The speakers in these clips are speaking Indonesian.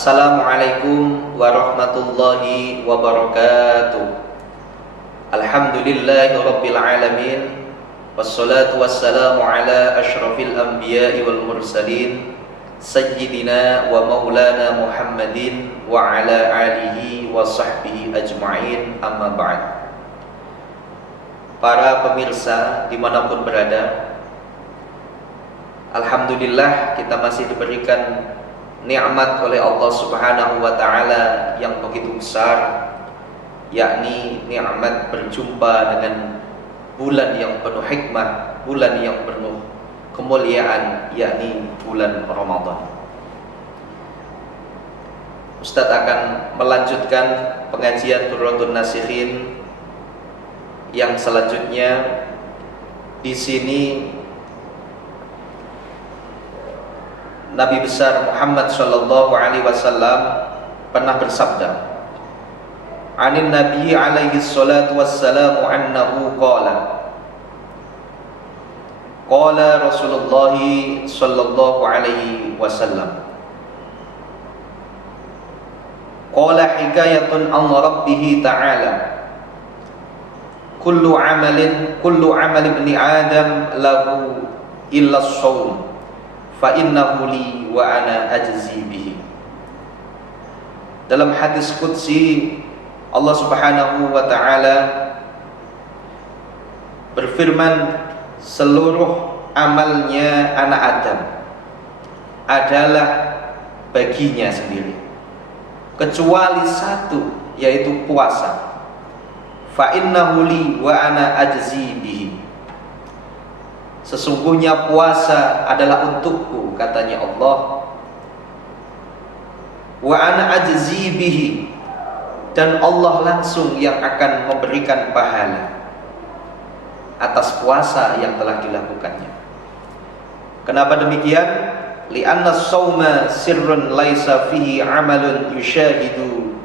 Assalamualaikum warahmatullahi wabarakatuh. Alhamdulillahi rabbil alamin. Wassalatu wassalamu ala ashrafil anbiya'i wal mursalin Sayyidina wa maulana Muhammadin wa ala alihi wa sahbihi ajma'in, amma ba'd. Para pemirsa dimanapun berada, alhamdulillah kita masih diberikan nikmat oleh Allah Subhanahu wa Ta'ala yang begitu besar, yakni nikmat berjumpa dengan bulan yang penuh hikmah, bulan yang penuh kemuliaan, yakni bulan Ramadan. Ustadz akan melanjutkan pengajian Durratun Nasikhin yang selanjutnya. Di sini Nabi besar Muhammad sallallahu alaihi wasallam pernah bersabda, "Anin Nabi alaihi salatu wassalamu annahu qala." Qala Rasulullah sallallahu alaihi wasallam. Qala hikayatun an rabbih ta'ala. Kullu amal ibni Adam lahu illa as-shawm. Fa innahu li wa ana ajzi bihi. Dalam hadis qudsi Allah Subhanahu wa Ta'ala berfirman, seluruh amalnya anak Adam adalah baginya sendiri kecuali satu, yaitu puasa. Fa innahu li wa ana ajzi bihi. Sesungguhnya puasa adalah untukku, katanya Allah. Wa ana ajzi bihi, dan Allah langsung yang akan memberikan pahala atas puasa yang telah dilakukannya. Kenapa demikian? Li'anna as-sawma sirrun laisa fihi 'amalun yushahidu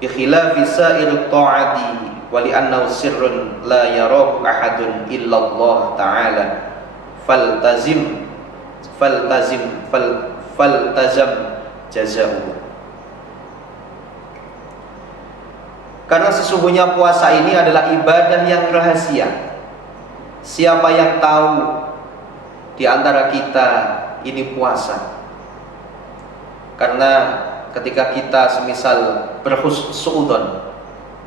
bi khilafi sa'ir ta'ati. Wali'annahu sirrun la yarahu ahadun illallah ta'ala faltazam jazahu. Karena sesungguhnya puasa ini adalah ibadah yang rahasia. Siapa yang tahu di antara kita ini puasa? Karena ketika kita semisal berhusnudzon,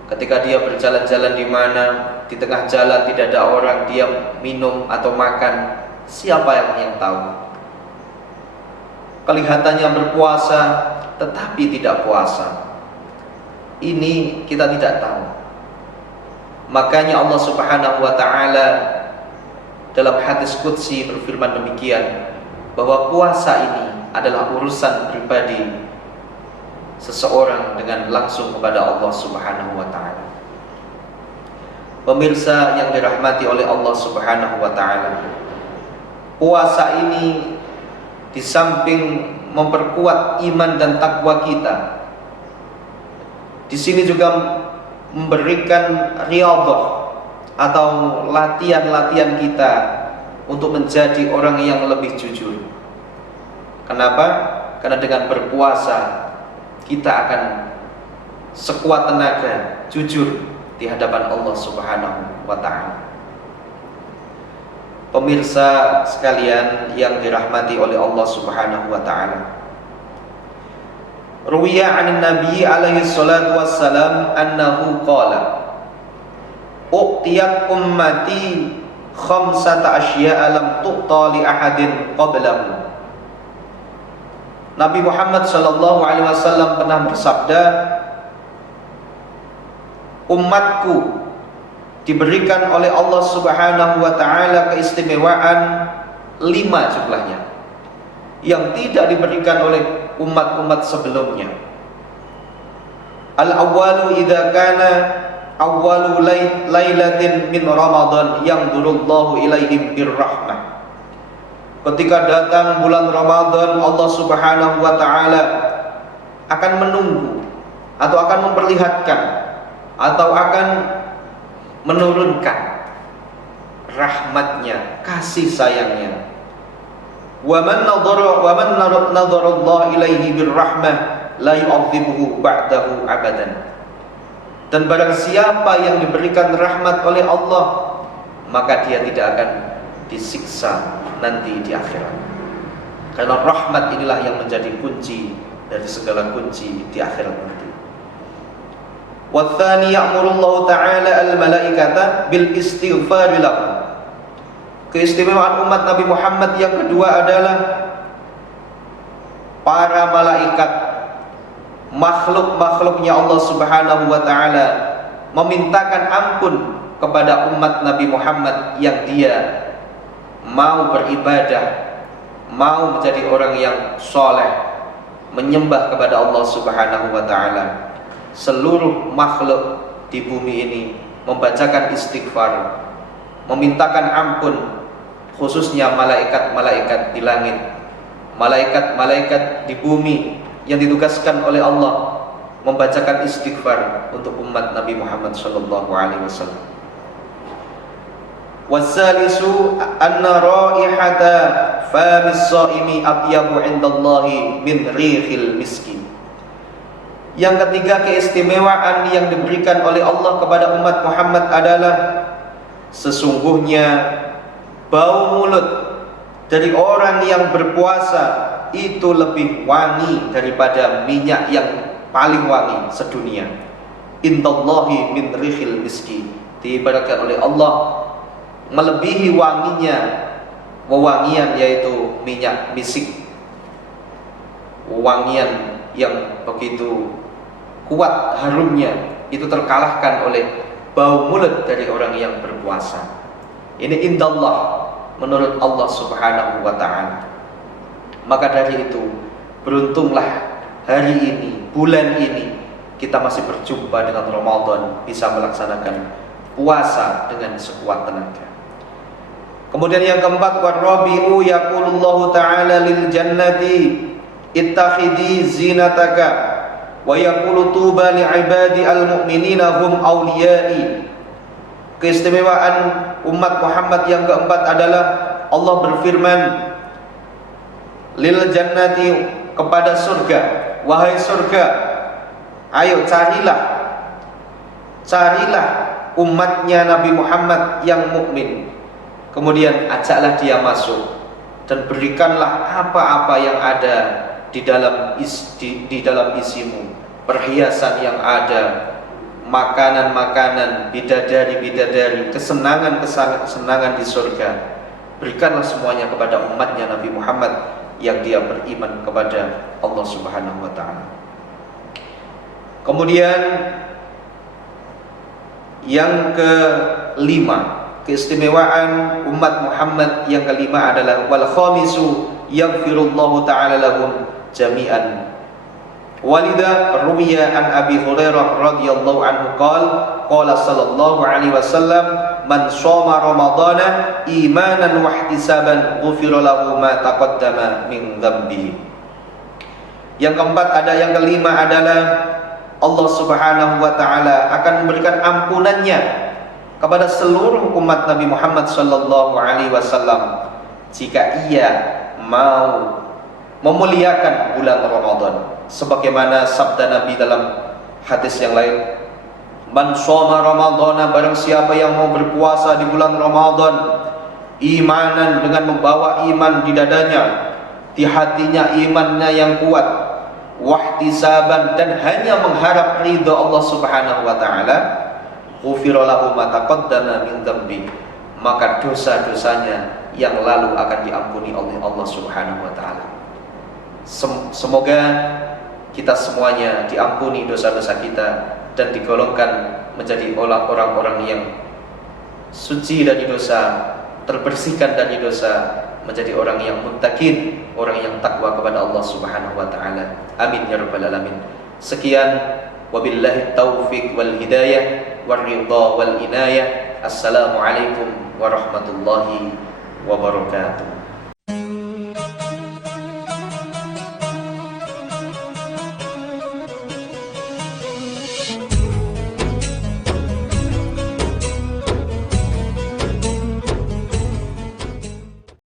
ketika dia berjalan-jalan di mana, di tengah jalan tidak ada orang, dia minum atau makan, siapa yang tahu? Kelihatannya berpuasa tetapi tidak puasa, ini kita tidak tahu. Makanya Allah Subhanahu wa Ta'ala dalam hadis qudsi berfirman demikian, bahwa puasa ini adalah urusan pribadi seseorang dengan langsung kepada Allah Subhanahu wa Ta'ala. Pemirsa yang dirahmati oleh Allah Subhanahu wa Ta'ala, puasa ini di samping memperkuat iman dan takwa kita, di sini juga memberikan riyadhah atau latihan-latihan kita untuk menjadi orang yang lebih jujur. Kenapa? Karena dengan berpuasa kita akan sekuat tenaga jujur di hadapan Allah Subhanahu wa Ta'ala. Pemirsa sekalian yang dirahmati oleh Allah Subhanahu wa Ta'ala, ruwiya 'anin Nabi alaihi salatu wassalam annahu qala, uqtiyat ummati khamsata asya'a lam tuqta li ahadin qablahu. Nabi Muhammad sallallahu alaihi wasallam pernah bersabda, umatku diberikan oleh Allah Subhanahu wa Ta'ala keistimewaan 5 jumlahnya yang tidak diberikan oleh umat-umat sebelumnya. Al-awwalu idza kana awwalu lailatin min Ramadan yanzurullahu ilaihim birrahmah. Ketika datang bulan Ramadan, Allah Subhanahu wa Ta'ala akan menunggu atau akan memperlihatkan atau akan menurunkan rahmatnya, kasih sayangnya. Wa man nadhara Allah ilaihi birrahmah la yu'adzibuhu ba'dahu abadan. Dan barang siapa yang diberikan rahmat oleh Allah, maka dia tidak akan disiksa nanti di akhirat. Karena rahmat inilah yang menjadi kunci dari segala kunci di akhirat nanti. Wa tsani ya'murullahu ta'ala al-malaikata bil istighfar lahum. Keistimewaan umat Nabi Muhammad yang kedua adalah para malaikat, makhluk-makhluknya Allah Subhanahu wa ta'ala, memintakan ampun kepada umat Nabi Muhammad yang dia mau beribadah, mau menjadi orang yang soleh, menyembah kepada Allah Subhanahu wa ta'ala. Seluruh makhluk di bumi ini membacakan istighfar, memintakan ampun, khususnya malaikat-malaikat di langit, malaikat-malaikat di bumi yang ditugaskan oleh Allah membacakan istighfar untuk umat Nabi Muhammad sallallahu alaihi wasallam. Wasalisu anna raihata famis shaimi atyabu indallahi min rihil miski. Yang ketiga, keistimewaan yang diberikan oleh Allah kepada umat Muhammad adalah sesungguhnya bau mulut dari orang yang berpuasa itu lebih wangi daripada minyak yang paling wangi sedunia. Indallahi min rihil miski, diibaratkan oleh Allah melebihi wanginya wewangian, yaitu minyak misik, wewangian yang begitu kuat harumnya, itu terkalahkan oleh bau mulut dari orang yang berpuasa. Ini indallah, menurut Allah Subhanahu wa ta'ala. Maka dari itu, beruntunglah hari ini, bulan ini, kita masih berjumpa dengan Ramadan, bisa melaksanakan puasa dengan sekuat tenaga. Kemudian yang keempat, warabi'u yaqulullahu ta'ala lil jannati ittakhidhi zinataka wa yaqulu tuba li ibadi al-mu'minina hum awliyai. Keistimewaan umat Muhammad yang keempat adalah Allah berfirman lil jannati, kepada surga, wahai surga, ayo carilah umatnya Nabi Muhammad yang mukmin, kemudian ajaklah dia masuk dan berikanlah apa-apa yang ada di dalam isimu, perhiasan yang ada, makanan-makanan, bidadari-bidadari, kesenangan-kesenangan di surga. Berikanlah semuanya kepada umatnya Nabi Muhammad yang dia beriman kepada Allah Subhanahu wa ta'ala. Kemudian yang kelima, keistimewaan umat Muhammad yang kelima adalah wal khamisu yaghfirullahu ta'ala lahum jami'an. Walidha ruwiya an Abi Hurairah radhiyallahu anhu qala sallallahu alaihi wasallam man shoma ramadhana imanan wa ihtisaban ghufira lahu ma taqaddama min dhanbihi. Yang keempat, yang kelima adalah Allah Subhanahu wa ta'ala akan memberikan ampunannya kepada seluruh umat Nabi Muhammad sallallahu alaihi wasallam jika ia mau memuliakan bulan Ramadan. Sebagaimana sabda Nabi dalam hadis yang lain, man shoma ramadhana, barang siapa yang mau berpuasa di bulan Ramadan imanan, dengan membawa iman di dadanya, di hatinya imannya yang kuat, wahtisaban, dan hanya mengharap ridha Allah Subhanahu wa ta'ala, ghufira lahu ma taqaddama min dhanbi, maka dosa-dosanya yang lalu akan diampuni oleh Allah Subhanahu wa ta'ala. Semoga kita semuanya diampuni dosa-dosa kita dan digolongkan menjadi orang-orang yang suci dari dosa, terbersihkan dari dosa, menjadi orang yang muttaqin, orang yang takwa kepada Allah Subhanahu wa ta'ala. Amin ya rabbal alamin. Sekian, wabillahi taufiq wal hidayah wal ridha wal inayah. Assalamualaikum warahmatullahi wabarakatuh.